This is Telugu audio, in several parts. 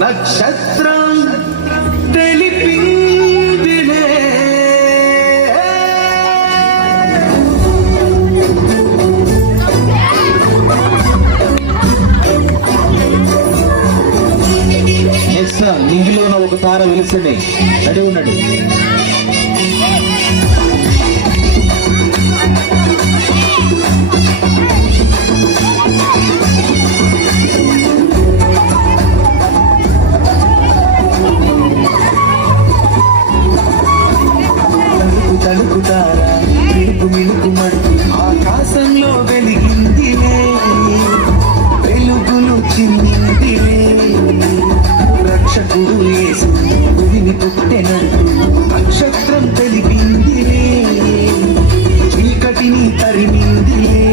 నక్షత్రం తెలిపిందిలే నింగిలోన ఒక తార వెలిసింది. రెడీ ఉన్నాడు. తలుకుతారా మిలుకు మిలుకు మడుకు ఆకాశంలో వెలిగిందిలే, వెలుగులు చిన్నిందిలే. రక్షకుడు యేసు భూమిని పుట్టెనట్టు నక్షత్రం తెలిపిందిలే, చీకటిని తరిమిందిలే.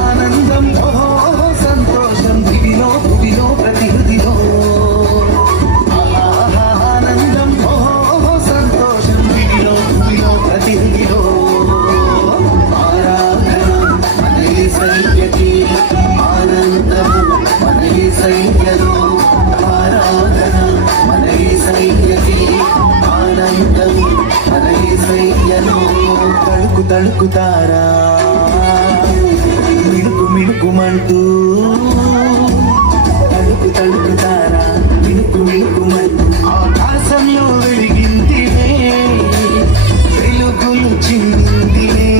ఆనందం ఓహో సంతోషం దివిలో భువిలో ప్రతి హృదిలో. ఆనందం ఓహో సంతోషం దివిలో భువిలో ప్రతి హృదిలో. ఆరాధన మన యేసయ్యకి, ఆనందము మన యేసయ్యలో. ఆరాధన మన యేసయ్యకి, ఆనందము మన యేసయ్యలో. తలుకుతారా మిణుకు మిణుకుమంటూ, తలుకుతారా మిణుకు మిణుకుమంటూ ఆకాశంలో వెలిగిందిలే, వెలుగులు చిందిలే.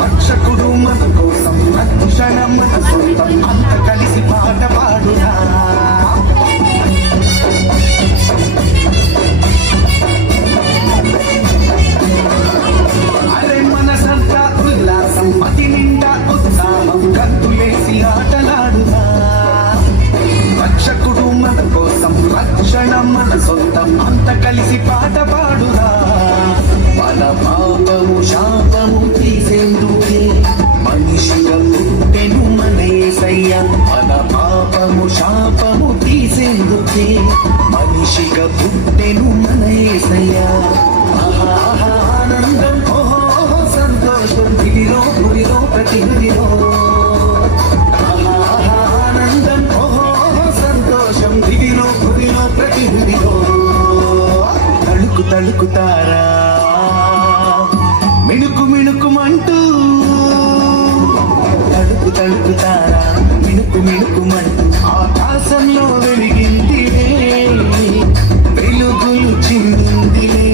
రక్షకుడు మన కోసం రక్షణ మన సొంతం, అంత కలిసి పాట పాడుదా. అరే మనసంతా ఉల్లాసం, మతి నిండా ఉత్సాహం, గంతులేసి ఆటలాడుదా. రక్షకుడు మన కోసం రక్షణ మన సొంతం, అంత కలిసి పాట పాడుదా. మన పాపము శాపము తీసేందుకే మనిషిగా పుట్టెను మన యేసయ్య. మన పాపము శాపము తీసేందుకే మనిషిగా పుట్టెను మన యేసయ్య. ఆనందం ఓహో సంతోషం దివిలో భువిలో ప్రతి హృదిలో. ఆనందం ఓహో సంతోషం దివిలో భువిలో ప్రతి హృదిలో. తలుకుతారా మిణుకు మిణుకుమంటూ, తలుకుతారా మిణుకు మిణుకుమంటూ ఆకాశంలో వెలిగిందిలే, వెలుగులు చిందిలే.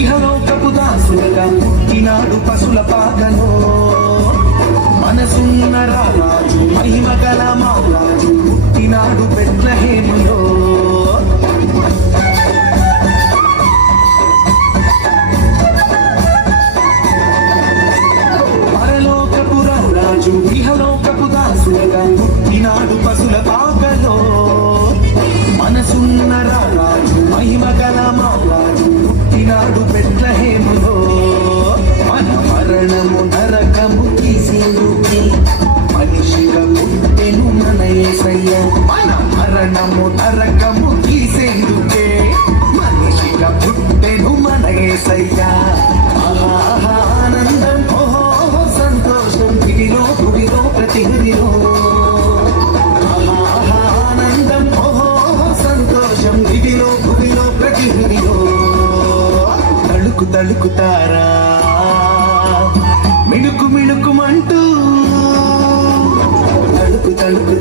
ఇహలోకపు దాసులుగా పుట్టినాడు పశుల పాకలో. మనసున్న రాజు మహిమ గల మారాజు పుట్టినాడు బెత్లెహేములో. పరలోకపు రాజు ఇహలోకపు దాసులుగా పుట్టినాడు పశుల పాకలో. మనసున్న రాజు మహిమ గల మారాజు పుట్టినాడు బెత్లెహేములో. మన మరణము నరకము తీసేందుకే మనిషిగా పుట్టెను మన యేసయ్య. మన మరణము నరకము తీసేందుకే మనిషిగా పుట్టెను మన యేసయ్య. ఆనందం ఓహో సంతోషం తలుకుతారా మిణుకు మిణుకుమంటూ తలుకు తలుకు